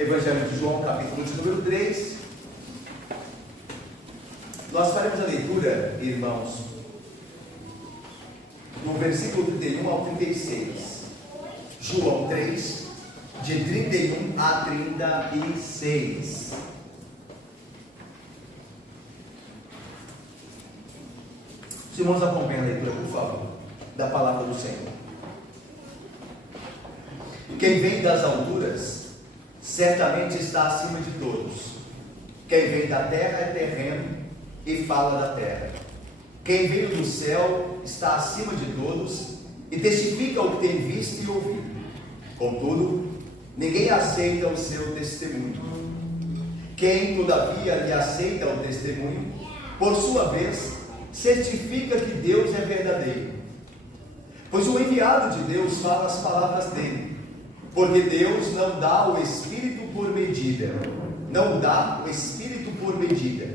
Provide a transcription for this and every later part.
Evangelho de João, capítulo de número 3. Nós faremos a leitura, irmãos, no versículo 31 ao 36. João 3, de 31 a 36. Os irmãos acompanhem a leitura, por favor, da palavra do Senhor. Quem vem das alturas certamente está acima de todos. Quem vem da terra é terreno e fala da terra. Quem veio do céu está acima de todos e testifica o que tem visto e ouvido. Contudo, ninguém aceita o seu testemunho. Quem, todavia, lhe aceita o testemunho, por sua vez, certifica que Deus é verdadeiro. Pois o enviado de Deus fala as palavras dele, porque Deus não dá o Espírito por medida. Não dá o Espírito por medida.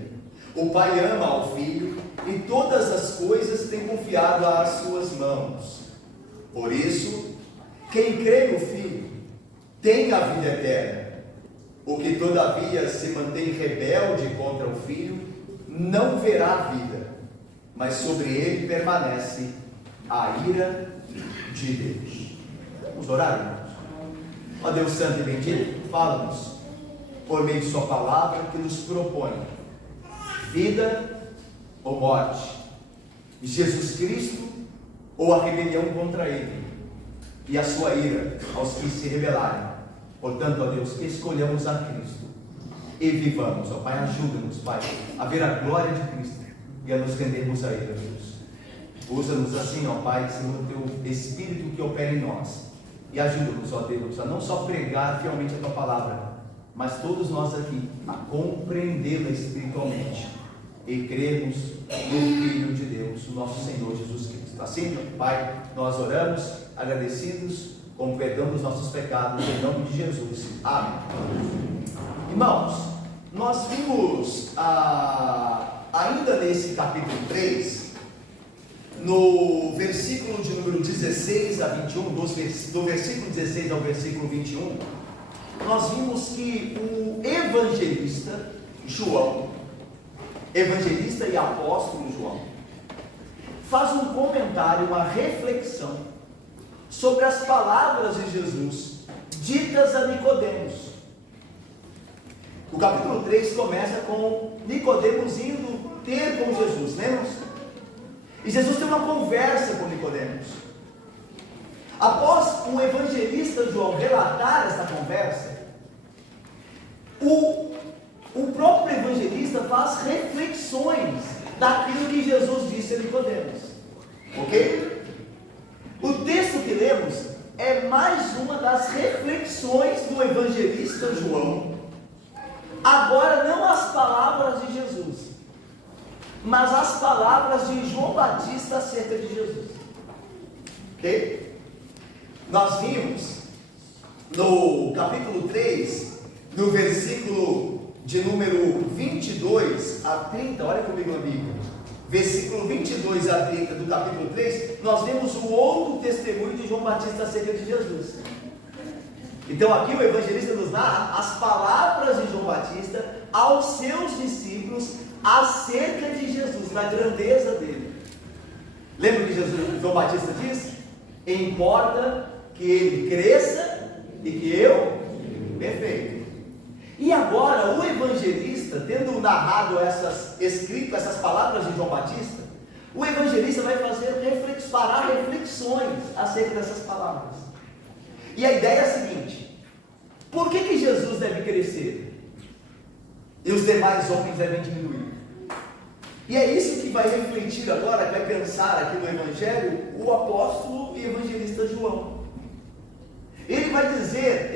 O Pai ama ao Filho e todas as coisas tem confiado às suas mãos. Por isso, quem crê no Filho tem a vida eterna. O que todavia se mantém rebelde contra o Filho não verá a vida, mas sobre ele permanece a ira de Deus. Vamos orar, irmãos? Ó Deus Santo e bendito, fala-nos por meio de sua palavra que nos propõe vida ou morte, Jesus Cristo ou a rebelião contra ele e a sua ira aos que se rebelarem. Portanto, ó Deus, escolhamos a Cristo e vivamos, ó Pai, ajuda-nos, Pai, a ver a glória de Cristo e a nos rendermos a ele, ó Deus. Usa-nos assim, ó Pai, segundo o teu Espírito que opera em nós, e ajuda-nos, ó Deus, a não só pregar fielmente a tua palavra, mas todos nós aqui a compreendê-la espiritualmente e crermos no Filho de Deus, o nosso Senhor Jesus Cristo. Assim, Pai, nós oramos agradecidos com o perdão dos nossos pecados, em nome de Jesus. Amém. Irmãos, nós vimos ainda nesse capítulo 3, no versículo de número 16 a 21, do versículo 16 ao versículo 21, nós vimos que o evangelista João, evangelista e apóstolo João, faz um comentário, uma reflexão sobre as palavras de Jesus ditas a Nicodemos. O capítulo 3 começa com Nicodemos indo ter com Jesus, lembra-se? E Jesus tem uma conversa com Nicodemos. Após o evangelista João relatar essa conversa, o próprio evangelista faz reflexões daquilo que Jesus disse a Nicodemos. Ok? O texto que lemos é mais uma das reflexões do evangelista João. Agora não as palavras de Jesus, mas as palavras de João Batista acerca de Jesus. Ok? Nós vimos no capítulo 3, no versículo de número 22 a 30, olha comigo na Bíblia, versículo 22 a 30 do capítulo 3, nós vemos o outro testemunho de João Batista acerca de Jesus. Então aqui o evangelista nos narra as palavras de João Batista aos seus discípulos acerca de Jesus, da grandeza dele. Lembra que João Batista disse? Importa que ele cresça e que eu... Perfeito. E agora o evangelista, tendo narrado escrito essas palavras de João Batista, o evangelista vai fará reflexões acerca dessas palavras. E a ideia é a seguinte: por que Jesus deve crescer e os demais homens devem diminuir? E é isso que vai refletir agora, que vai pensar aqui no Evangelho, o apóstolo e evangelista João. Ele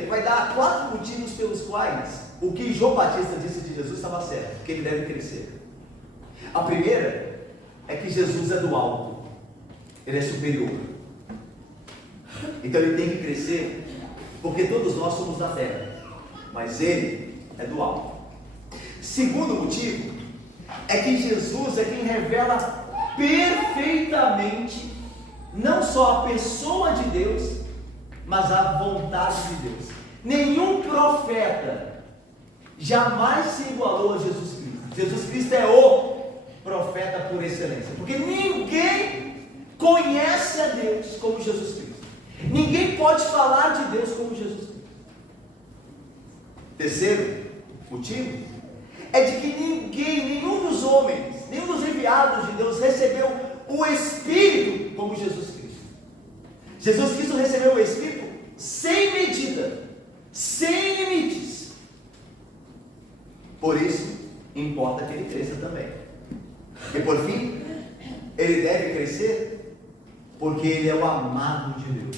vai dar 4 motivos pelos quais o que João Batista disse de Jesus estava certo, que ele deve crescer. A primeira é que Jesus é do alto, ele é superior. Então ele tem que crescer, porque todos nós somos da terra, mas ele é do alto. Segundo motivo é que Jesus é quem revela perfeitamente não só a pessoa de Deus, mas a vontade de Deus. Nenhum profeta jamais se igualou a Jesus Cristo. Jesus Cristo é o profeta por excelência, porque ninguém conhece a Deus como Jesus Cristo. Ninguém pode falar de Deus como Jesus Cristo. Terceiro motivo é de que nenhum dos homens, nenhum dos enviados de Deus recebeu o Espírito como Jesus Cristo. Jesus Cristo recebeu o Espírito sem medida, sem limites. Por isso, importa que ele cresça também. E por fim, ele deve crescer porque ele é o amado de Deus.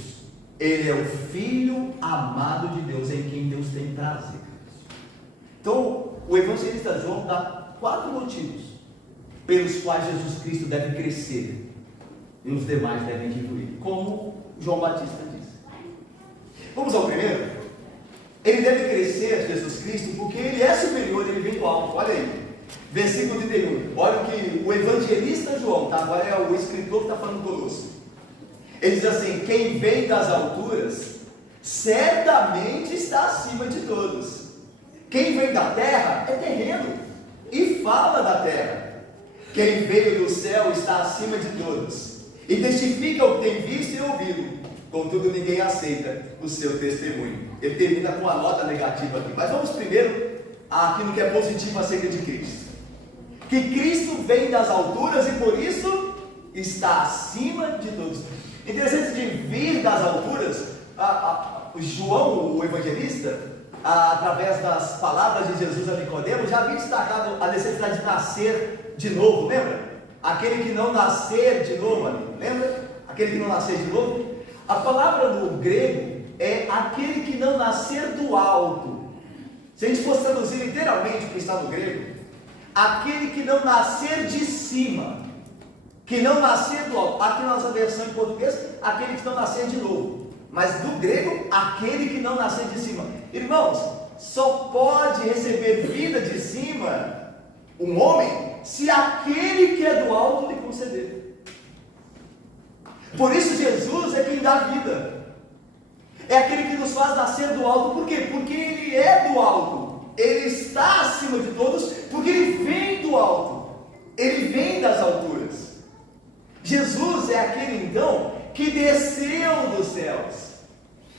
Ele é o Filho amado de Deus, em quem Deus tem prazer. Então, o evangelista João dá 4 motivos pelos quais Jesus Cristo deve crescer e os demais devem diminuir, como João Batista disse. Vamos ao primeiro. Ele deve crescer, Jesus Cristo, porque ele é superior, ele vem do alto. Olha aí, versículo 31. Olha o que o evangelista João, tá? Agora é o escritor que está falando conosco. Ele diz assim: quem vem das alturas certamente está acima de todos. Quem vem da terra é terreno e fala da terra. Quem veio do céu está acima de todos e testifica o que tem visto e ouvido. Contudo, ninguém aceita o seu testemunho. Ele termina com uma nota negativa aqui. Mas vamos primeiro àquilo que é positivo acerca de Cristo. Que Cristo vem das alturas e por isso está acima de todos. Interessante de vir das alturas, João, o evangelista, através das palavras de Jesus a Nicodemo, já havia destacado a necessidade de nascer de novo, lembra? Aquele que não nascer de novo, amigo, lembra? Aquele que não nascer de novo. A palavra no grego é aquele que não nascer do alto. Se a gente fosse traduzir literalmente o que está no grego, aquele que não nascer de cima, que não nascer do alto. Aqui na nossa versão em português, aquele que não nascer de novo. Mas do grego, aquele que não nascer de cima. Irmãos, só pode receber vida de cima um homem se aquele que é do alto lhe conceder. Por isso Jesus é quem dá vida. É aquele que nos faz nascer do alto. Por quê? Porque ele é do alto. Ele está acima de todos, porque ele vem do alto. Ele vem das alturas. Jesus é aquele então que desceu dos céus.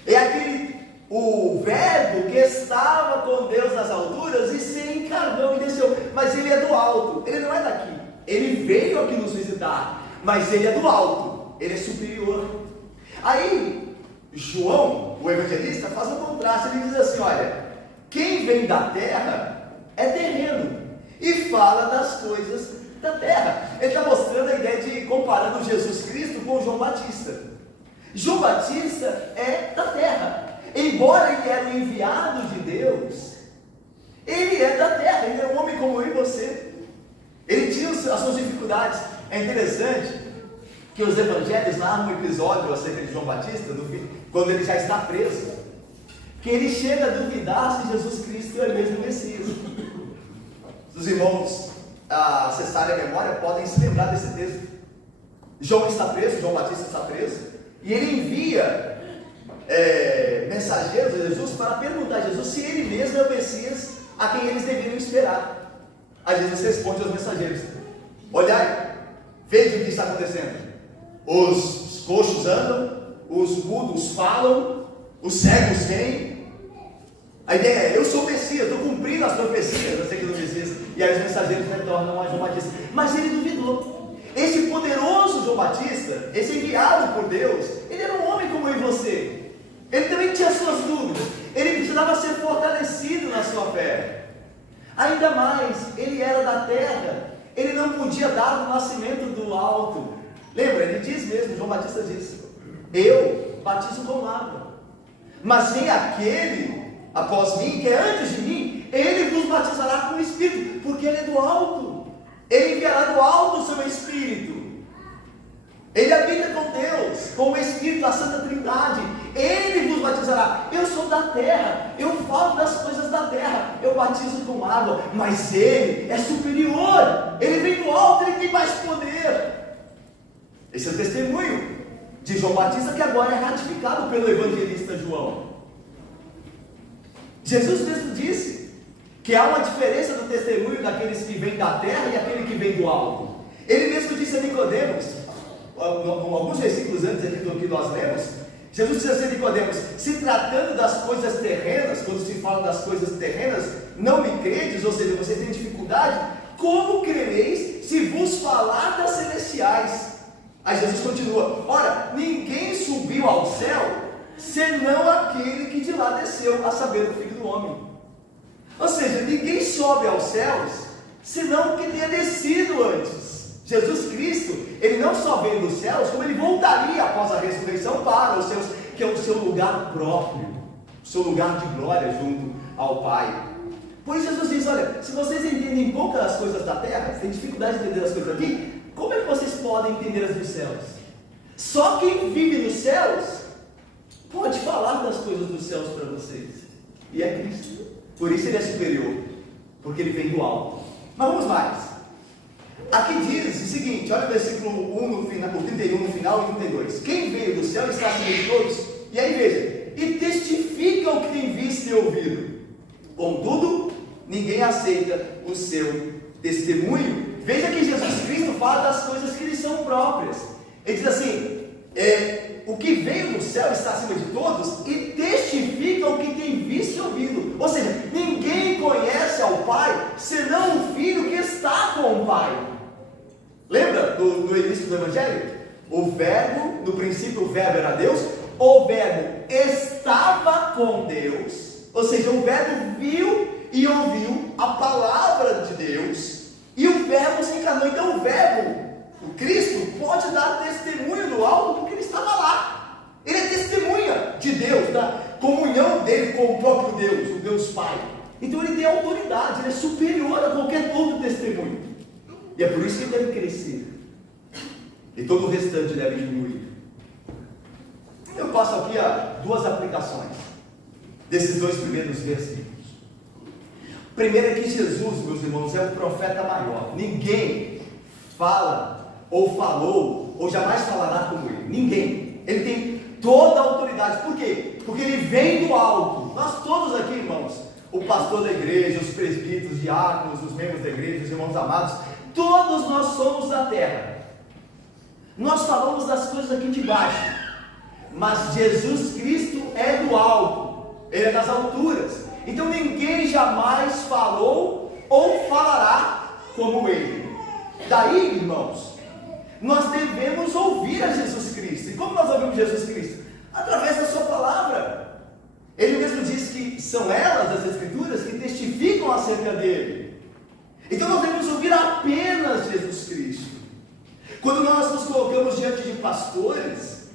É aquele, o verbo que estava com Deus nas alturas e se encarnou e desceu. Mas ele é do alto, ele não é daqui. Ele veio aqui nos visitar, mas ele é do alto, ele é superior. Aí João, o evangelista, faz um contraste. Ele diz assim: olha, quem vem da terra é terreno e fala das coisas da terra. Ele está mostrando a ideia de comparando Jesus Cristo com João Batista. João Batista é da terra, embora ele era o enviado de Deus, ele é da terra, ele é um homem como eu e você. Ele tinha as suas dificuldades. É interessante que os evangelhos narram um episódio acerca de João Batista, quando ele já está preso, que ele chega a duvidar se Jesus Cristo é mesmo o Messias. Os irmãos acessarem a memória podem se lembrar desse texto. João está preso, João Batista está preso, e ele envia mensageiros de Jesus para perguntar a Jesus se ele mesmo é o Messias a quem eles deveriam esperar. Aí Jesus responde aos mensageiros: olhai, veja o que está acontecendo. Os coxos andam, os mudos falam, os cegos veem. A ideia é: eu sou o Messias, estou cumprindo as profecias acerca do Messias. E aí os mensageiros retornam a João Batista. Mas ele duvidou. Esse poderoso João Batista, esse enviado por Deus, ele era um homem como eu e você. Ele também tinha suas dúvidas. Ele precisava ser fortalecido na sua fé. Ainda mais, ele era da terra. Ele não podia dar o nascimento do alto. Lembra? Ele diz mesmo, João Batista diz: eu batizo com água, mas vem aquele após mim, que é antes de mim, ele vos batizará com o Espírito, porque ele é do alto. Ele enviará do alto o seu Espírito. Ele habita com Deus, com o Espírito, a Santa Trindade. Ele vos batizará. Eu sou da terra, eu falo das coisas da terra, eu batizo com água, mas ele é superior. Ele vem do alto, ele tem mais poder. Esse é o testemunho de João Batista, que agora é ratificado pelo evangelista João. Jesus mesmo disse que há uma diferença do testemunho daqueles que vêm da terra e aquele que vem do alto. Ele mesmo disse a Nicodemos, alguns versículos antes aqui do que nós lemos, Jesus disse assim a Nicodemos: se tratando das coisas terrenas, quando se fala das coisas terrenas, não me credes, ou seja, vocês têm dificuldade, como crereis se vos falar das celestiais? Aí Jesus continua: ora, ninguém subiu ao céu, senão aquele que de lá desceu, a saber, o Filho do Homem. Ou seja, ninguém sobe aos céus, senão o que tenha descido antes. Jesus Cristo, ele não só veio dos céus, como ele voltaria após a ressurreição para os seus, que é o seu lugar próprio, o seu lugar de glória junto ao Pai. Por isso Jesus diz: olha, se vocês entendem poucas coisas da terra, têm dificuldade de entender as coisas aqui, como é que vocês podem entender as dos céus? Só quem vive nos céus pode falar das coisas dos céus para vocês, e é Cristo. Por isso ele é superior, porque ele vem do alto. Mas vamos mais. Aqui diz o seguinte, olha o versículo 1 no final, o 31 no final e 32. Quem veio do céu está acima de todos. E aí veja: e testifica o que tem visto e ouvido. Contudo, ninguém aceita o seu testemunho. Veja que Jesus Cristo fala das coisas que lhe são próprias. Ele diz assim: o que veio do céu está acima de todos e testifica o que tem visto e ouvido. Ou seja, ninguém conhece ao Pai senão o Filho que está com o Pai. Lembra do início do Evangelho? O verbo, no princípio o verbo era Deus, o verbo estava com Deus, ou seja, o verbo viu e ouviu a palavra de Deus, e o verbo se encarnou. Então o verbo, o Cristo, pode dar testemunho do alto porque ele estava lá. Ele é testemunha de Deus, da comunhão dele com o próprio Deus, o Deus Pai. Então ele tem autoridade, ele é superior a qualquer outro testemunho. E é por isso que ele deve crescer, e todo o restante deve diminuir. Eu passo aqui a duas aplicações desses dois primeiros versículos. Primeiro é que Jesus, meus irmãos, é o profeta maior. Ninguém fala, ou falou, ou jamais falará como ele. Ninguém. Ele tem toda a autoridade. Por quê? Porque ele vem do alto. Nós todos aqui, irmãos, o pastor da igreja, os presbíteros, diáconos, os membros da igreja, os irmãos amados, todos nós somos da terra. Nós falamos das coisas aqui de baixo, mas Jesus Cristo é do alto, ele é das alturas. Então ninguém jamais falou ou falará como ele. Daí, irmãos, nós devemos ouvir a Jesus Cristo. E como nós ouvimos Jesus Cristo? Através da sua palavra. Ele mesmo diz que são elas, as Escrituras, que testificam acerca dele. Então nós devemos ouvir apenas Jesus Cristo. Quando nós nos colocamos diante de pastores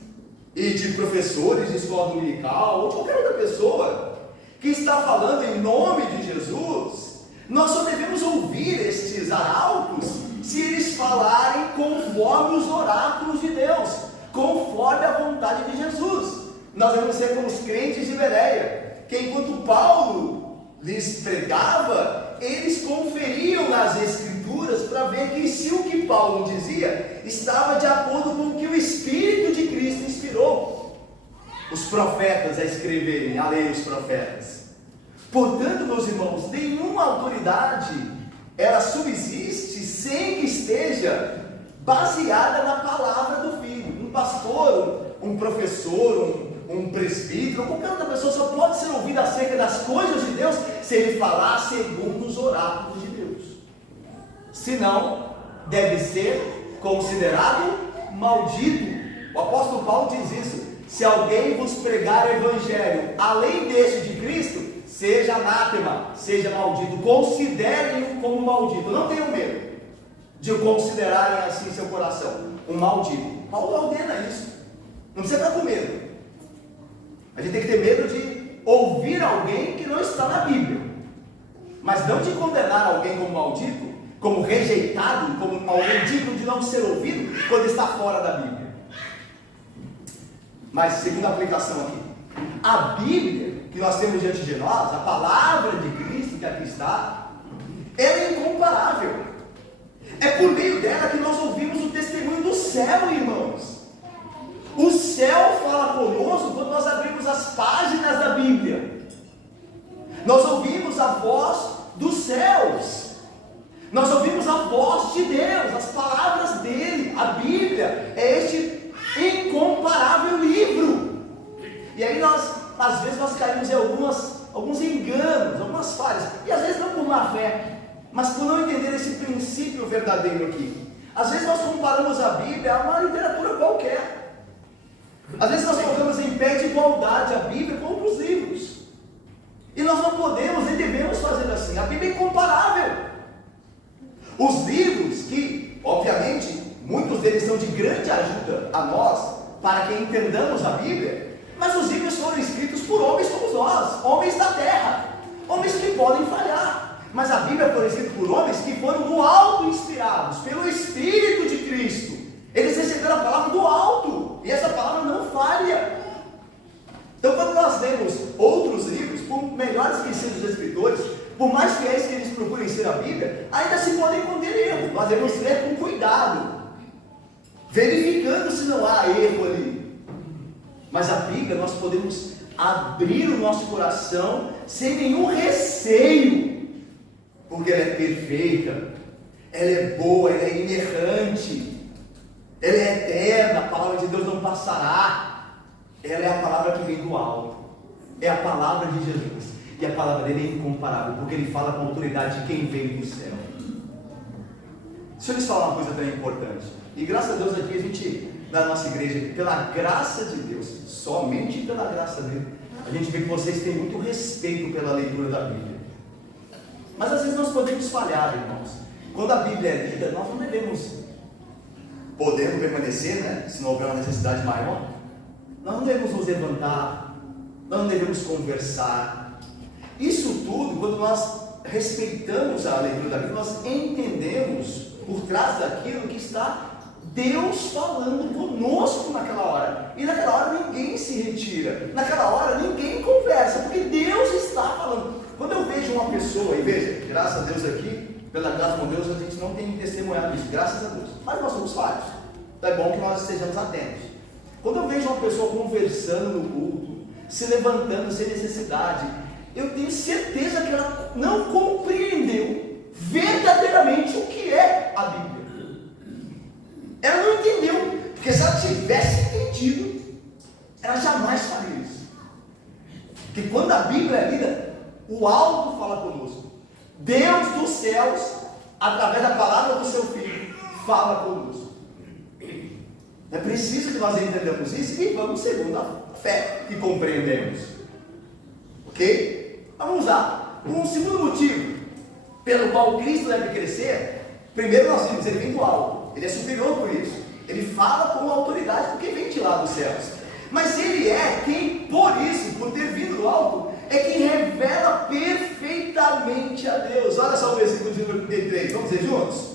e de professores de escola dominical, ou de qualquer outra pessoa que está falando em nome de Jesus, nós só devemos ouvir estes arautos se eles falarem conforme os oráculos de Deus, conforme a vontade de Jesus. Nós devemos ser como os crentes de Bereia, que enquanto Paulo lhes pregava, eles conferiam nas Escrituras para ver que se o que Paulo dizia estava de acordo com o que o Espírito de Cristo inspirou os profetas a escreverem, a ler os profetas. Portanto, meus irmãos, nenhuma autoridade ela subsiste sem que esteja baseada na palavra do Filho. Um pastor, um professor, um presbítero, ou qualquer outra pessoa só pode ser ouvida acerca das coisas de Deus se ele falar segundo os oráculos de Deus. Senão, deve ser considerado maldito. O apóstolo Paulo diz isso: se alguém vos pregar o evangelho além deste de Cristo, seja anátema, seja maldito. Considerem-o como maldito. Não tenham medo de considerarem assim seu coração um maldito. Paulo ordena isso. Não precisa estar com medo. A gente tem que ter medo de ouvir alguém que não está na Bíblia, mas não de condenar alguém como maldito, como rejeitado, como alguém digno de não ser ouvido, quando está fora da Bíblia. Mas, segunda aplicação aqui, a Bíblia que nós temos diante de nós, a palavra de Cristo que aqui está, ela é incomparável. É por meio dela que nós ouvimos o testemunho do céu, irmãos. O céu fala conosco quando nós abrimos as páginas da Bíblia. Nós ouvimos a voz dos céus, nós ouvimos a voz de Deus, as palavras dele. A Bíblia é este incomparável livro. E aí às vezes nós caímos em alguns enganos, algumas falhas, e às vezes não por má fé, mas por não entender esse princípio verdadeiro aqui. Às vezes nós comparamos a Bíblia a uma literatura qualquer. Às vezes nós colocamos em pé de igualdade a Bíblia com outros livros. E nós não podemos nem devemos fazer assim. A Bíblia é incomparável. Os livros que, obviamente, muitos deles são de grande ajuda a nós, para que entendamos a Bíblia, mas os livros foram escritos por homens como nós, homens da terra, homens que podem falhar. Mas a Bíblia foi escrita por homens que foram do alto inspirados, pelo Espírito de Cristo. Eles receberam a palavra do alto, e essa palavra não falha. Então, quando nós lemos outros livros, por melhores que sejam os escritores, por mais fiéis que eles procurem ser a Bíblia, ainda se podem conter erro. Nós devemos ler com cuidado, verificando se não há erro ali. Mas a Bíblia nós podemos abrir o nosso coração sem nenhum receio, porque ela é perfeita, ela é boa, ela é inerrante, ela é eterna. A palavra de Deus não passará. Ela é a palavra que vem do alto, é a palavra de Jesus, e a palavra dele é incomparável, porque ele fala com autoridade de quem vem do céu. Deixa eu lhes falar uma coisa também importante, e graças a Deus aqui a gente, na nossa igreja, pela graça de Deus, somente pela graça dele, a gente vê que vocês têm muito respeito pela leitura da Bíblia. Mas às vezes nós podemos falhar, irmãos. Quando a Bíblia é lida, nós não podemos permanecer, né? Se não houver uma necessidade maior, nós não devemos nos levantar, nós não devemos conversar. Isso tudo, quando nós respeitamos a leitura da Bíblia, nós entendemos por trás daquilo que está Deus falando conosco naquela hora. E naquela hora ninguém se retira, naquela hora ninguém conversa, porque Deus está falando. Quando eu vejo uma pessoa, e veja, graças a Deus aqui, pela graça de Deus, a gente não tem testemunhado isso, graças a Deus, mas nós somos falhos, então é bom que nós estejamos atentos. Quando eu vejo uma pessoa conversando no culto, se levantando sem necessidade, eu tenho certeza que ela não compreendeu verdadeiramente o que é a Bíblia. Ela não entendeu, porque se ela tivesse entendido, ela jamais faria isso. Porque quando a Bíblia é lida, o alto fala conosco. Deus dos céus, através da palavra do seu Filho, fala conosco. É preciso que nós entendamos isso e vamos segundo a fé que compreendemos. Ok? Vamos lá. Um segundo motivo pelo qual Cristo deve crescer. Primeiro nós vimos, ele vem do alto. Ele é superior por isso. Ele fala com autoridade porque vem de lá dos céus. Mas ele é quem, por isso, por ter vindo do alto, é quem revela perfeitamente a Deus. Olha só o versículo de número 33. Vamos dizer juntos?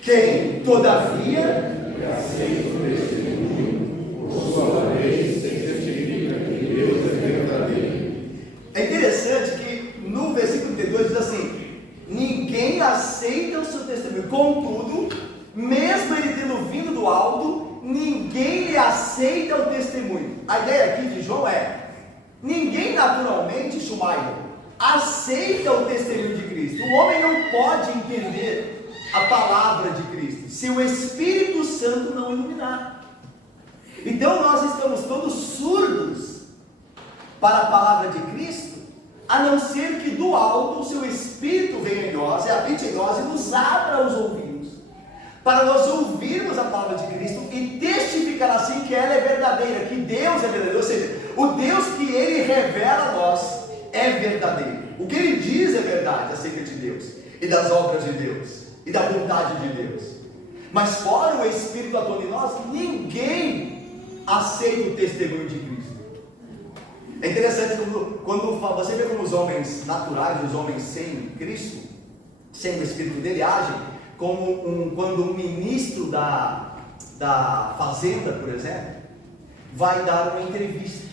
Quem, todavia, aceita o testemunho, por sua vez, testifica que Deus é verdadeiro. É interessante que no versículo 32 diz assim: ninguém aceita o seu testemunho, contudo, mesmo ele tendo vindo do alto, ninguém lhe aceita o testemunho. A ideia aqui de João é: ninguém naturalmente, Schumacher, aceita o testemunho de Cristo. O homem não pode entender a palavra de Cristo se o Espírito Santo não iluminar. Então nós estamos todos surdos para a palavra de Cristo, a não ser que do alto o seu Espírito venha em nós, habite em nós e nos abra os ouvidos, para nós ouvirmos a palavra de Cristo e testificar assim que ela é verdadeira, que Deus é verdadeiro. Ou seja, o Deus que Ele revela a nós é verdadeiro. O que Ele diz é verdade acerca de Deus e das obras de Deus e da vontade de Deus. Mas fora o Espírito atuando em nós, ninguém aceita o testemunho de Cristo. É interessante quando você vê como os homens naturais, os homens sem Cristo, sem o Espírito dele, agem como quando um ministro da fazenda, por exemplo, vai dar uma entrevista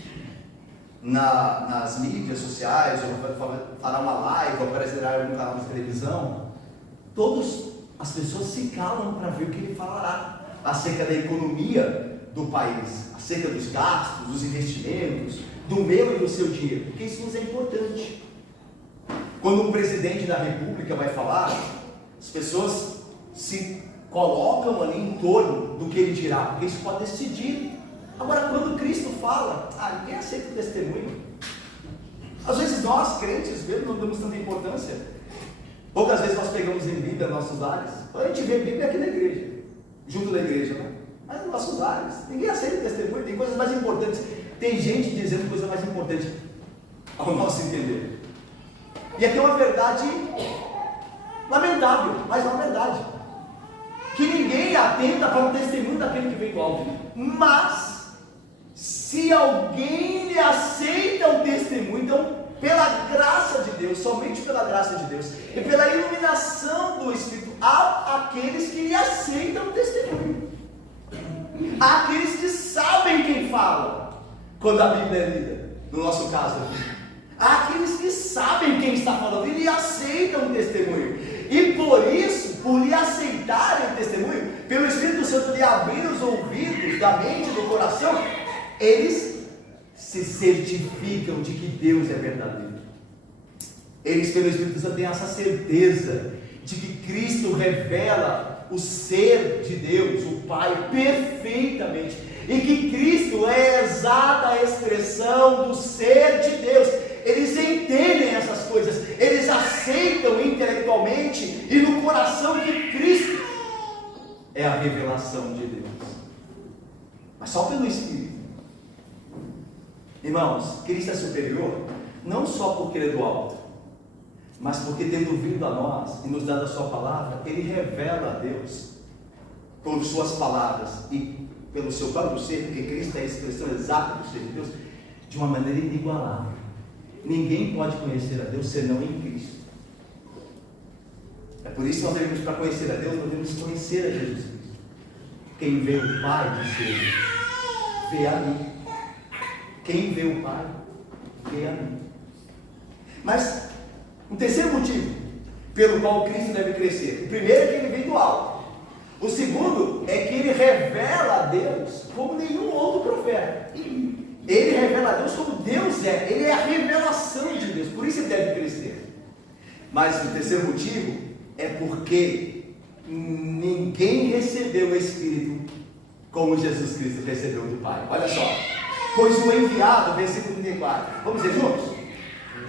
nas mídias sociais, ou fará uma live, ou aparecerá em algum canal de televisão. Todas as pessoas se calam para ver o que ele falará acerca da economia do país, acerca dos gastos, dos investimentos, do meu e do seu dinheiro, porque isso nos é importante. Quando um presidente da república vai falar, as pessoas se colocam ali em torno do que ele dirá, porque isso pode decidir. Agora, quando Cristo fala, ninguém aceita o testemunho. Às vezes nós, crentes, mesmo não damos tanta importância. Poucas vezes nós pegamos em Bíblia nos nossos lares. A gente vê Bíblia aqui na igreja, junto da igreja, né? Mas nos nossos lares, ninguém aceita o testemunho, tem coisas mais importantes. Tem gente dizendo coisa mais importante ao nosso entender. E aqui é uma verdade lamentável, mas é uma verdade. Que ninguém atenta para o testemunho daquele que vem do alto. Mas, se alguém lhe aceita o testemunho, então, pela graça de Deus, somente pela graça de Deus, e pela iluminação do Espírito, há aqueles que lhe aceitam o testemunho. Há aqueles que sabem quem fala, quando a Bíblia é lida, no nosso caso aqui. Há aqueles que sabem quem está falando e lhe aceitam o testemunho. E por isso, por lhe aceitarem o testemunho, pelo Espírito Santo lhe abrir os ouvidos da mente e do coração, eles se certificam de que Deus é verdadeiro. Eles, pelo Espírito Santo, têm essa certeza de que Cristo revela o ser de Deus, o Pai, perfeitamente, e que Cristo é a exata expressão do ser de Deus. Eles entendem essas coisas, eles aceitam intelectualmente e no coração que Cristo é a revelação de Deus, mas só pelo Espírito. Irmãos, Cristo é superior, não só porque Ele é do alto, mas porque, tendo vindo a nós e nos dado a sua palavra, Ele revela a Deus por suas palavras e pelo seu próprio ser, porque Cristo é a expressão exata do ser de Deus, de uma maneira inigualável. Ninguém pode conhecer a Deus senão em Cristo. É por isso que nós devemos, para conhecer a Deus, nós devemos conhecer a Jesus Cristo. Quem vê o Pai, disse Ele, vê a mim. Quem vê o Pai, vê a mim. Mas, um terceiro motivo pelo qual Cristo deve crescer. O primeiro é que Ele vem do alto. O segundo é que Ele revela a Deus como nenhum outro profeta. Ele revela a Deus como Deus é. Ele é a revelação de Deus. Por isso Ele deve crescer. Mas o terceiro motivo é porque ninguém recebeu o Espírito como Jesus Cristo recebeu do Pai. Olha só. Pois o enviado, versículo 34. Vamos dizer juntos?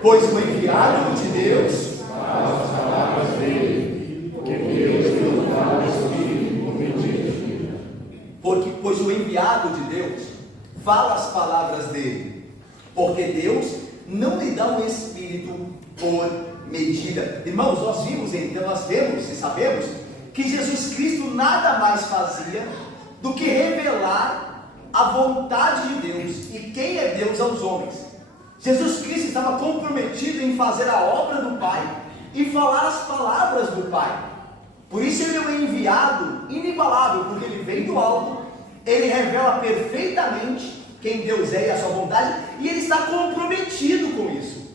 Pois o enviado de Deus fala as palavras dele, porque Deus deu o Espírito por meio de vida. Pois o enviado de Deus fala as palavras dele, porque Deus não lhe dá o Espírito por medida. Irmãos, nós vimos então, nós vemos e sabemos que Jesus Cristo nada mais fazia do que revelar a vontade de Deus e quem é Deus aos homens. Jesus Cristo estava comprometido em fazer a obra do Pai e falar as palavras do Pai. Por isso Ele é um enviado inigualável, porque Ele vem do alto, Ele revela perfeitamente quem Deus é e a sua vontade, e Ele está comprometido com isso.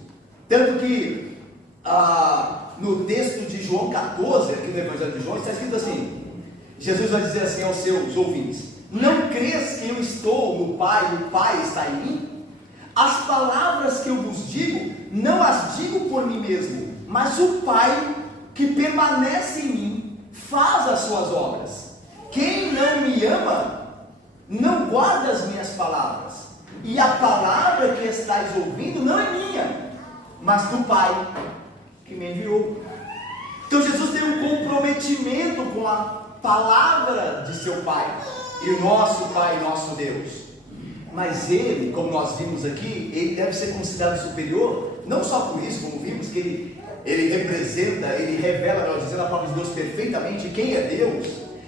Tanto que no texto de João 14, aqui no Evangelho de João, está escrito assim: Jesus vai dizer assim aos seus ouvintes: não crês que eu estou no Pai e o Pai está em mim? As palavras que eu vos digo, não as digo por mim mesmo, mas o Pai que permanece em mim faz as suas obras. Quem não me ama não guarda as minhas palavras, e a palavra que estáis ouvindo não é minha, mas do Pai que me enviou. Então Jesus tem um comprometimento com a palavra de seu Pai, e o nosso Pai, nosso Deus. Mas Ele, como nós vimos aqui, Ele deve ser considerado superior, não só por isso, como vimos que Ele representa, Ele revela, nós dizendo a palavra de Deus perfeitamente quem é Deus,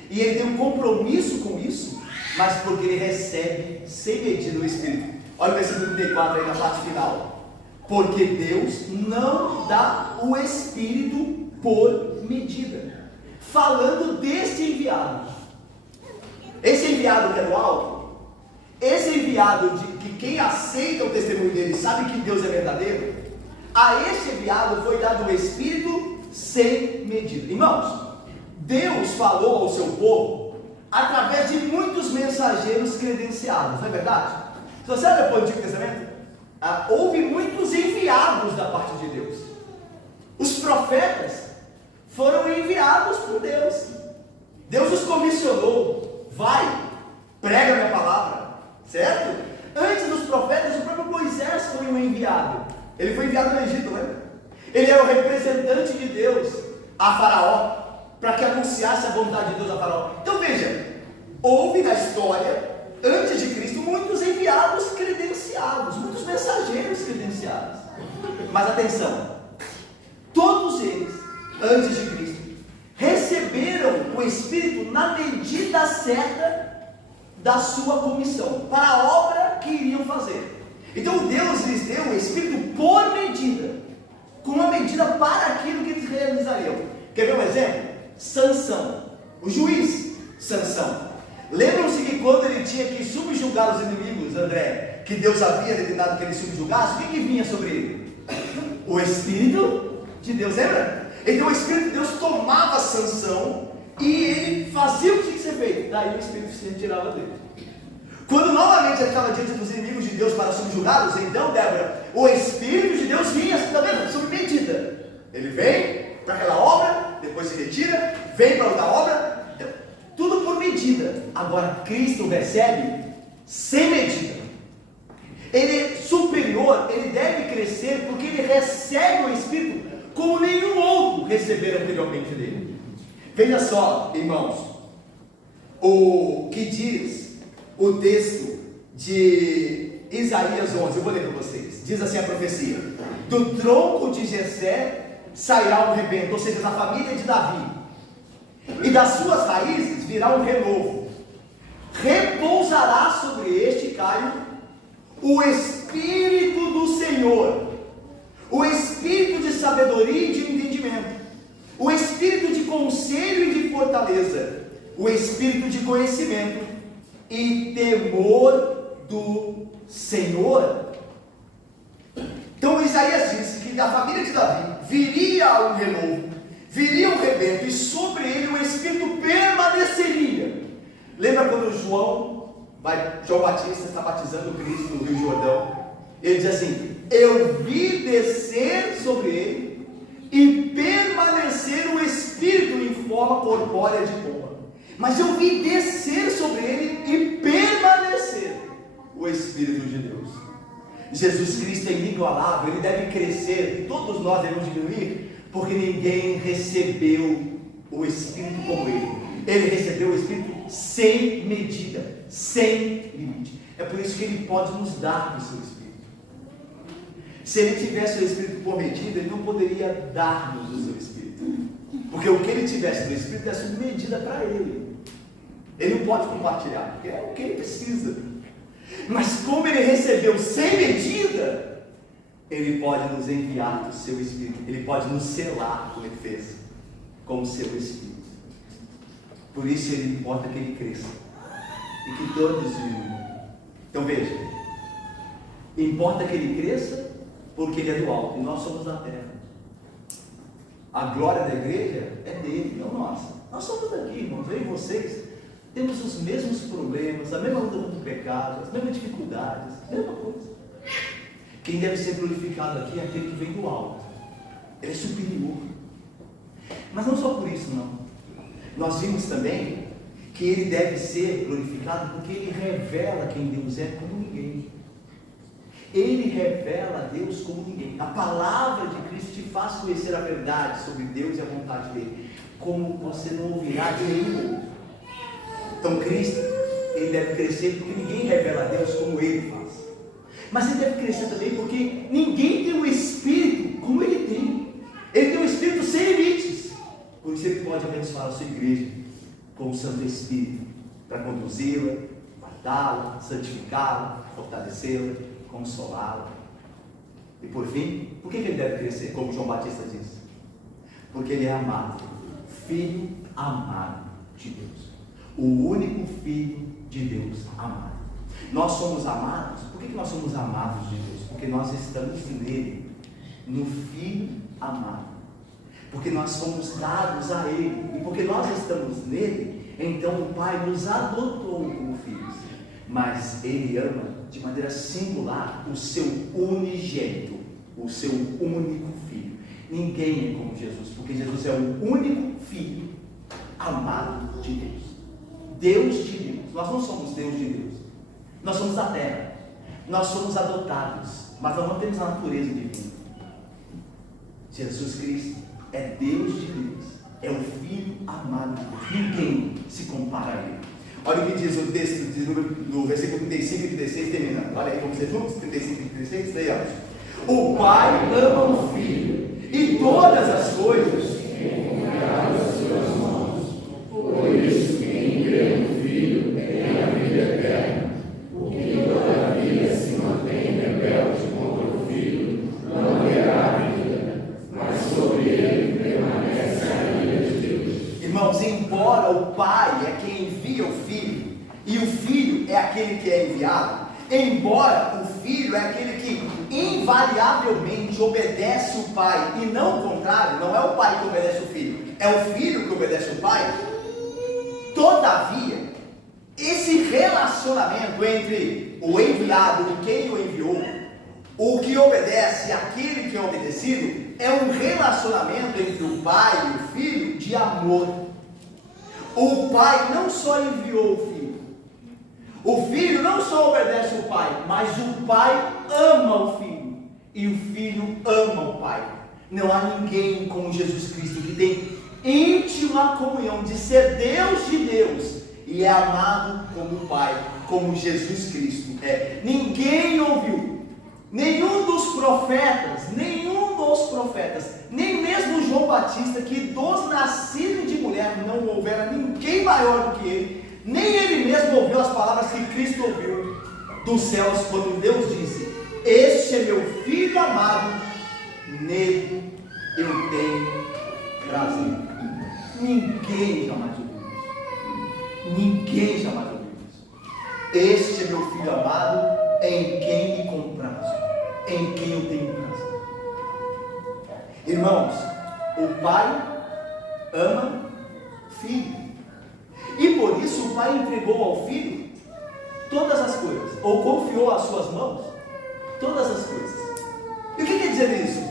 e Ele tem um compromisso com isso, mas porque Ele recebe sem medida o Espírito. Olha o versículo 34 aí na parte final. Porque Deus não dá o Espírito por medida. Falando deste enviado. Esse enviado que é do alto, esse enviado de que quem aceita o testemunho dele sabe que Deus é verdadeiro, a esse enviado foi dado o Espírito sem medida. Irmãos, Deus falou ao seu povo através de muitos mensageiros credenciados, não é verdade? Se você olha para o Antigo Testamento, houve muitos enviados da parte de Deus. Os profetas foram enviados por Deus. Deus os comissionou. Vai, prega a minha palavra. Certo? Antes dos profetas, o próprio Moisés foi um enviado. Ele foi enviado no Egito, né? Ele era o representante de Deus a Faraó, para que anunciasse a vontade de Deus a Faraó. Então veja, houve na história, antes de Cristo, muitos enviados credenciados, muitos mensageiros credenciados. Mas atenção, todos eles, antes de Cristo, receberam o Espírito na medida certa da sua comissão, para a obra que iriam fazer. Então Deus lhes deu o Espírito por medida, com uma medida para aquilo que eles realizariam. Quer ver um exemplo? Sansão, o juiz Sansão. Lembram-se que quando ele tinha que subjugar os inimigos, André, que Deus havia determinado que ele subjugasse, o que vinha sobre ele? O Espírito de Deus, lembra? Então o Espírito de Deus tomava Sansão e ele fazia o que tinha que ser feito. Daí o Espírito se retirava dele. Quando novamente ele estava diante dos inimigos de Deus para subjugá-los, então, Débora, o Espírito de Deus vinha, está vendo? Sob medida. Ele vem para aquela obra, depois se retira, vem para outra obra, tudo por medida. Agora Cristo recebe sem medida. Ele é superior, ele deve crescer, porque ele recebe o Espírito como nenhum outro receber anteriormente dele. Veja só, irmãos, o que diz o texto de Isaías 11, eu vou ler para vocês. Diz assim a profecia: do tronco de Jessé sairá um rebento, ou seja, da família de Davi, e das suas raízes virá um renovo. Repousará sobre este Caio o Espírito do Senhor, o Espírito de sabedoria e de entendimento, o Espírito de conselho e de fortaleza, o Espírito de conhecimento e temor do Senhor. Então Isaías disse que da família de Davi viria um renovo, viria um rebento, e sobre ele o Espírito permaneceria. Lembra quando João Batista está batizando Cristo no Rio Jordão? Ele diz assim: eu vi descer sobre ele e permanecer o Espírito em forma corpórea de pomba. Mas eu vi descer sobre ele e permanecer o Espírito de Deus. Jesus Cristo é inigualável, ele deve crescer, todos nós devemos diminuir, porque ninguém recebeu o Espírito como ele. Ele recebeu o Espírito sem medida, sem limite. É por isso que ele pode nos dar o seu Espírito. Se ele tivesse o Espírito por medida, ele não poderia dar-nos o seu Espírito, porque o que ele tivesse no Espírito é sob medida para ele. Ele não pode compartilhar, porque é o que ele precisa. Mas como ele recebeu sem medida, ele pode nos enviar o seu Espírito, ele pode nos selar, como ele fez, com o seu Espírito. Por isso ele importa que ele cresça e que todos diminuam. Então veja, importa que ele cresça, porque ele é do alto e nós somos da terra. A glória da igreja é dele, não nossa. Nós somos daqui, irmãos, eu e vocês temos os mesmos problemas, a mesma luta contra o pecado, as mesmas dificuldades, a mesma coisa. Quem deve ser glorificado aqui é aquele que vem do alto. Ele é superior. Mas não só por isso, não. Nós vimos também que ele deve ser glorificado porque ele revela quem Deus é como ninguém. Ele revela Deus como ninguém. A palavra de Cristo te faz conhecer a verdade sobre Deus e a vontade dele, como você não ouvirá de nenhum outro. Então Cristo, ele deve crescer porque ninguém revela a Deus como ele faz. Mas ele deve crescer também porque ninguém tem um Espírito como ele tem. Ele tem um Espírito sem limites. Por isso ele pode abençoar a sua igreja com o Santo Espírito, para conduzi-la, guardá-la, santificá-la, fortalecê-la, consolá-la. E por fim, por que ele deve crescer, como João Batista disse? Porque ele é amado, filho amado de Deus, o único filho de Deus amado. Nós somos amados. Por que nós somos amados de Deus? Porque nós estamos nele, no Filho amado. Porque nós somos dados a ele, e porque nós estamos nele, então o Pai nos adotou como filhos. Mas ele ama de maneira singular o seu unigênito, o seu único filho. Ninguém é como Jesus, porque Jesus é o único Filho amado de Deus. Deus de Deus. Nós não somos Deus de Deus. Nós somos a terra. Nós somos adotados, mas nós não temos a natureza divina. Jesus Cristo é Deus de Deus. É o Filho amado de Deus. Ninguém se compara a Ele. Olha o que diz o texto no versículo 35 e 36, terminando. Olha aí, vamos ser juntos? 35 e 36, leiamos. O Pai ama o Filho, e todas as coisas confiadas às suas mãos. Por isso, quem crê no Filho tem a vida eterna. O que todavia se mantém rebelde contra o Filho não verá a vida, mas sobre ele permanece a ira de Deus. Irmãos, embora o Pai é quem envia o Filho, e o Filho é aquele que é enviado, embora o Filho é aquele que invariavelmente obedece o Pai, e não o contrário, não é o Pai que obedece o Filho, é o Filho que obedece o Pai, todavia, esse relacionamento entre o enviado e quem o enviou, o que obedece e aquele que é obedecido, é um relacionamento entre o Pai e o Filho de amor. O Pai não só enviou o Filho, o Filho não só obedece o Pai, mas o Pai ama o Filho, e o Filho ama o Pai. Não há ninguém como Jesus Cristo que tem íntima comunhão de ser Deus de Deus, e é amado como o Pai, como Jesus Cristo é. Ninguém ouviu, nenhum dos profetas, nem mesmo João Batista, que dos nascidos de mulher não houvera ninguém maior do que ele, nem ele mesmo ouviu as palavras que Cristo ouviu dos céus, quando Deus disse: este é meu Filho amado, nele eu tenho prazer. Ninguém jamais ouviu isso. Ninguém jamais ouviu isso. Este é meu Filho amado, em quem me comprazo, em quem eu tenho prazer. Irmãos, o Pai ama o Filho, e por isso o Pai entregou ao Filho todas as coisas, ou confiou às suas mãos todas as coisas. E o que quer dizer isso?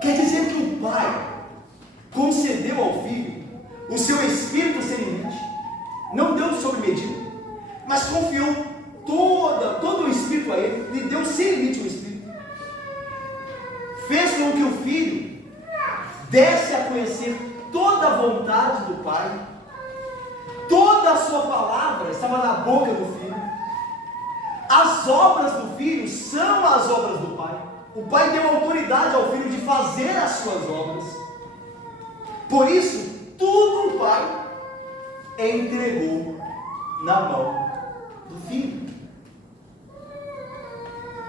Quer dizer que o Pai concedeu ao Filho o seu Espírito sem limite, não deu sob medida, mas confiou todo o Espírito a Ele, lhe deu sem limite o Espírito, fez com que o Filho desse a conhecer toda a vontade do Pai, toda a sua palavra estava na boca do Filho, as obras do Filho são as obras do Pai, o Pai deu autoridade ao Filho de fazer as suas obras, por isso, tudo o Pai entregou na mão do Filho.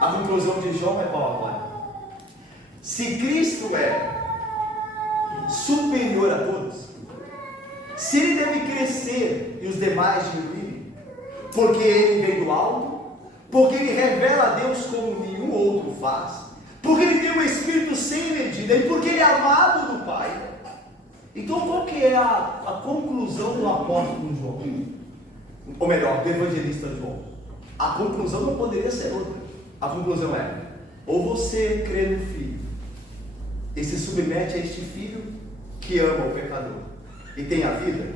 A conclusão de João é qual agora? Se Cristo é superior a todos, se Ele deve crescer e os demais diminuírem, porque Ele vem do alto, porque Ele revela a Deus como nenhum outro faz, porque Ele tem um Espírito sem medida, e porque Ele é amado do Pai. Então qual que é a conclusão do apóstolo João? Ou melhor, do evangelista João? A conclusão não poderia ser outra. A conclusão é: ou você crê no Filho e se submete a este Filho que ama o pecador e tem a vida,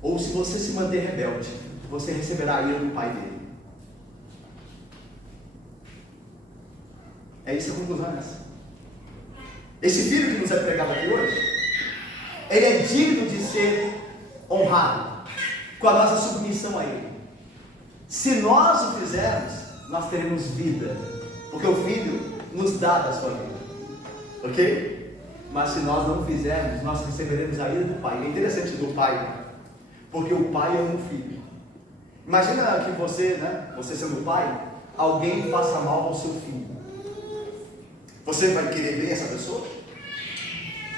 ou se você se manter rebelde, você receberá a ira do Pai dele. É isso a conclusão, é essa. Esse Filho que nos é pregado aqui hoje, ele é digno de ser honrado com a nossa submissão a Ele. Se nós o fizermos, nós teremos vida, porque o Filho nos dá da sua vida, ok? Mas se nós não fizermos, nós receberemos a ira do Pai. É interessante do Pai, porque o Pai ama o Filho. Imagina que você, você sendo pai, alguém faça mal ao seu filho. Você vai querer bem essa pessoa?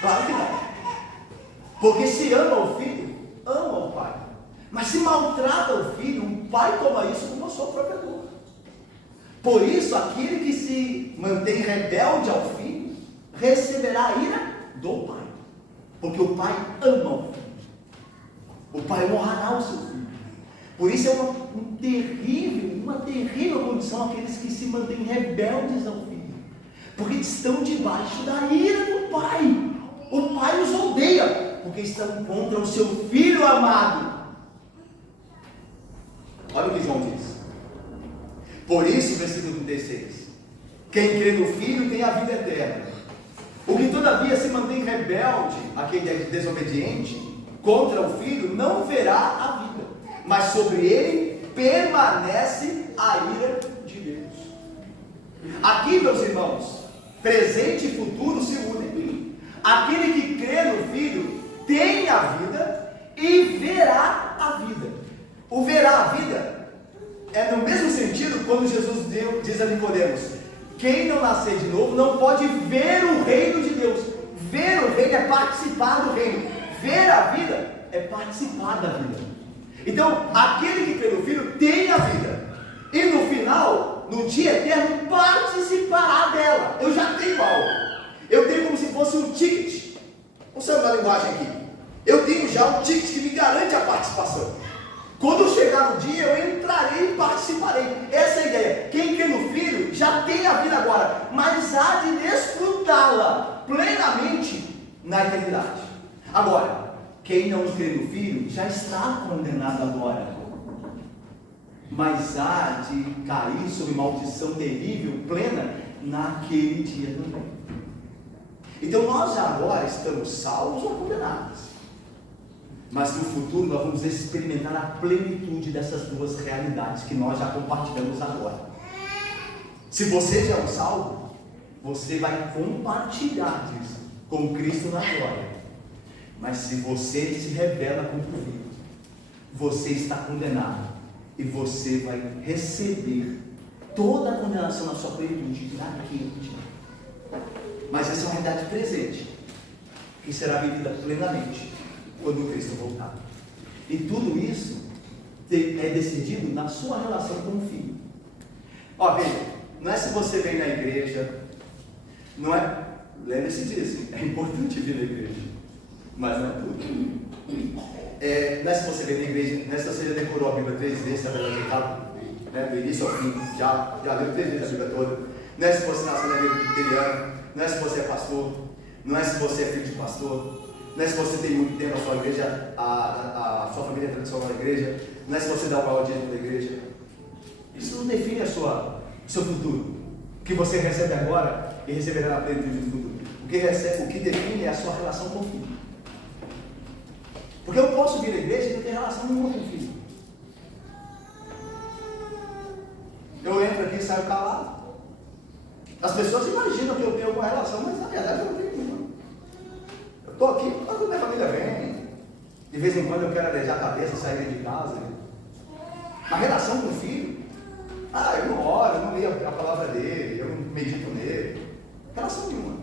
Claro que não. Porque se ama o filho, ama o pai. Mas se maltrata o filho, o pai toma isso como a sua própria dor. Por isso, aquele que se mantém rebelde ao filho, receberá a ira do pai. Porque o pai ama o filho. O pai honrará o seu filho. Por isso é uma terrível condição aqueles que se mantêm rebeldes ao filho. Porque estão debaixo da ira do o Pai. O Pai os odeia, porque estão contra o seu Filho amado. Olha o que João diz. Por isso, versículo 36. Quem crê no Filho tem a vida eterna. O que todavia se mantém rebelde, aquele é desobediente, contra o Filho, não verá a vida, mas sobre ele permanece a ira de Deus. Aqui, meus irmãos, presente e futuro se unem. Aquele que crê no Filho tem a vida e verá a vida. O verá a vida é no mesmo sentido quando Jesus diz a Nicodemos: quem não nascer de novo não pode ver o reino de Deus. Ver o reino é participar do reino. Ver a vida é participar da vida. Então, aquele que crê no Filho tem a vida. E no final, no dia eterno, participará dela. Eu já tenho algo. Eu tenho como se fosse um ticket. Vamos usar uma linguagem aqui. Eu tenho já um ticket que me garante a participação. Quando chegar no dia, eu entrarei e participarei. Essa é a ideia. Quem crê no Filho já tem a vida agora, mas há de desfrutá-la plenamente na eternidade. Agora, quem não crê no Filho já está condenado agora, mas há de cair sob maldição terrível, plena, naquele dia também. Então nós agora estamos salvos ou condenados, mas no futuro nós vamos experimentar a plenitude dessas duas realidades que nós já compartilhamos agora. Se você já é um salvo, você vai compartilhar disso com Cristo na glória. Mas se você se rebela contra o Filho, você está condenado e você vai receber toda a condenação na sua plenitude naquele dia. Mas essa é uma realidade presente, que será vivida plenamente quando Cristo voltar. E tudo isso é decidido na sua relação com o Filho. Ó, veja, não é se você vem na igreja, não é, lembre-se disso, é importante vir na igreja, mas não é tudo. Não é se você vem na igreja, não é se você já decorou a Bíblia 3 vezes, do início ao fim, já leu 3 vezes a Bíblia toda, não é se você nasceu na igreja presbiteriana, não é se você é pastor, não é se você é filho de pastor, não é se você tem muito tempo na sua igreja, a sua família é tradicional na igreja, não é se você dá o maior dízimo da igreja. Isso não define o seu futuro. O que você recebe agora e receberá na plenitude do futuro. O que define é a sua relação com o Filho. Porque eu posso vir à igreja e não ter relação nenhuma com o Filho. Eu entro aqui e saio calado. As pessoas imaginam que eu tenho alguma relação, mas na verdade eu não tenho nenhuma. Eu estou aqui quando minha família vem. De vez em quando eu quero arejar a cabeça e sair de casa. A relação com o Filho, eu não oro, eu não leio a palavra dele, eu não medito nele. Relação nenhuma.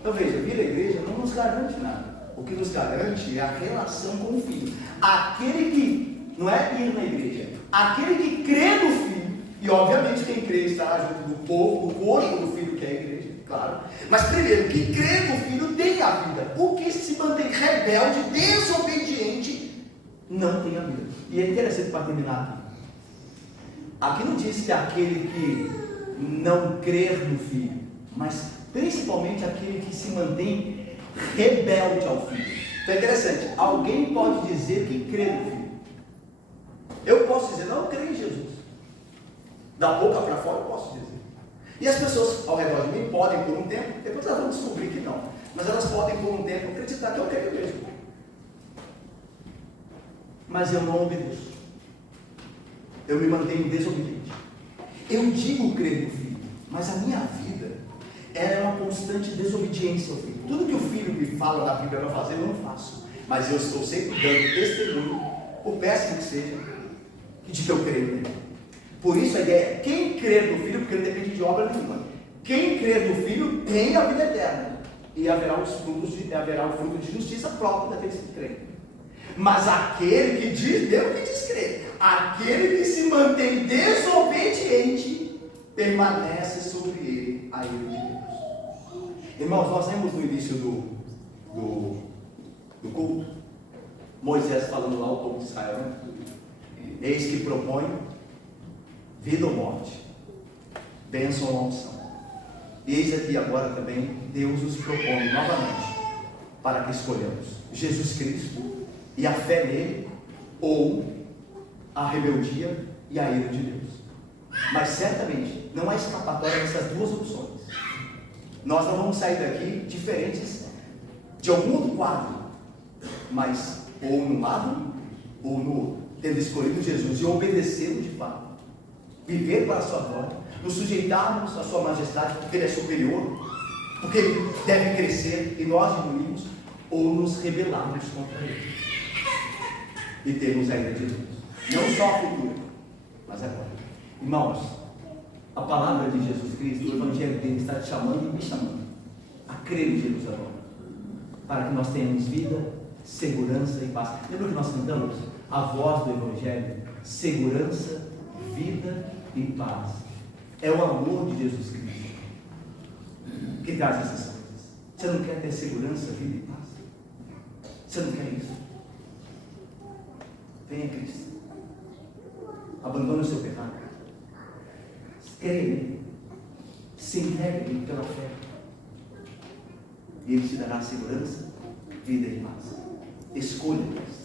Então veja, vir à igreja não nos garante nada. O que nos garante é a relação com o Filho. Aquele que, não é ir na igreja, aquele que crê no Filho, e obviamente quem crê estará junto do povo, do corpo do Filho, que é a igreja, claro. Mas primeiro, quem crê no Filho tem a vida. O que se mantém rebelde, desobediente, não tem a vida. E é interessante para terminar aqui. Aqui não diz que aquele que não crer no Filho, mas principalmente aquele que se mantém rebelde ao Filho. Então é interessante, alguém pode dizer que crê no Filho. Eu posso dizer, não, eu creio em Jesus. Da boca para fora eu posso dizer. E as pessoas ao redor de mim podem por um tempo, depois elas vão descobrir que não, mas elas podem por um tempo acreditar que eu creio mesmo. Mas eu não obedeço. Eu me mantenho desobediente. Eu digo crer no Filho, mas a minha vida é uma constante desobediência ao Filho. Tudo que o Filho me fala na Bíblia para fazer, eu não faço. Mas eu estou sempre dando testemunho, por péssimo que seja, de que eu creio nele. Por isso a ideia é, quem crer no Filho, porque não depende de obra nenhuma, quem crer no Filho tem a vida eterna. E haverá o fruto de justiça próprio daqueles que creem. Mas aquele que diz, Deus que diz crer, aquele que se mantém desobediente, permanece sobre ele a ira de Deus. Irmãos, nós lemos no início do culto, Moisés falando lá ao povo de Israel, né? Eis que propõe vida ou morte, bênção ou maldição. Eis aqui agora também, Deus nos propõe novamente para que escolhamos Jesus Cristo e a fé nele, ou a rebeldia e a ira de Deus. Mas certamente não há escapatória dessas duas opções. Nós não vamos sair daqui diferentes de algum outro quadro, mas ou num lado ou no outro, tendo escolhido Jesus e obedecê-lo de fato, viver para a sua glória, nos sujeitarmos à sua majestade, porque ele é superior, porque ele deve crescer e nós diminuímos, ou nos rebelarmos contra ele e termos a ira de Deus, não só a futura, mas agora. Irmãos, a palavra de Jesus Cristo, o Evangelho dele está te chamando e me chamando a crer em Jesus agora, para que nós tenhamos vida, segurança e paz. Lembra que nós cantamos a voz do Evangelho? Segurança, vida e paz. É o amor de Jesus Cristo que traz essas coisas. Você não quer ter segurança, vida e paz? Você não quer isso? Venha a Cristo. Abandone o seu pecado. Creia nele. Se entregue nele pela fé. E ele te dará segurança, vida e paz. Escolha Deus.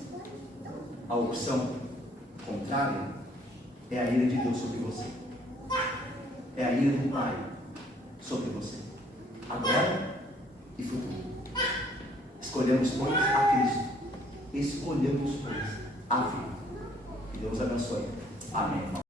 A opção contrária é a ira de Deus sobre você. É a ira do Pai sobre você. Agora e futuro. Escolhemos, pois, a Cristo. Escolhemos, pois, a vida. Que Deus abençoe. Amém.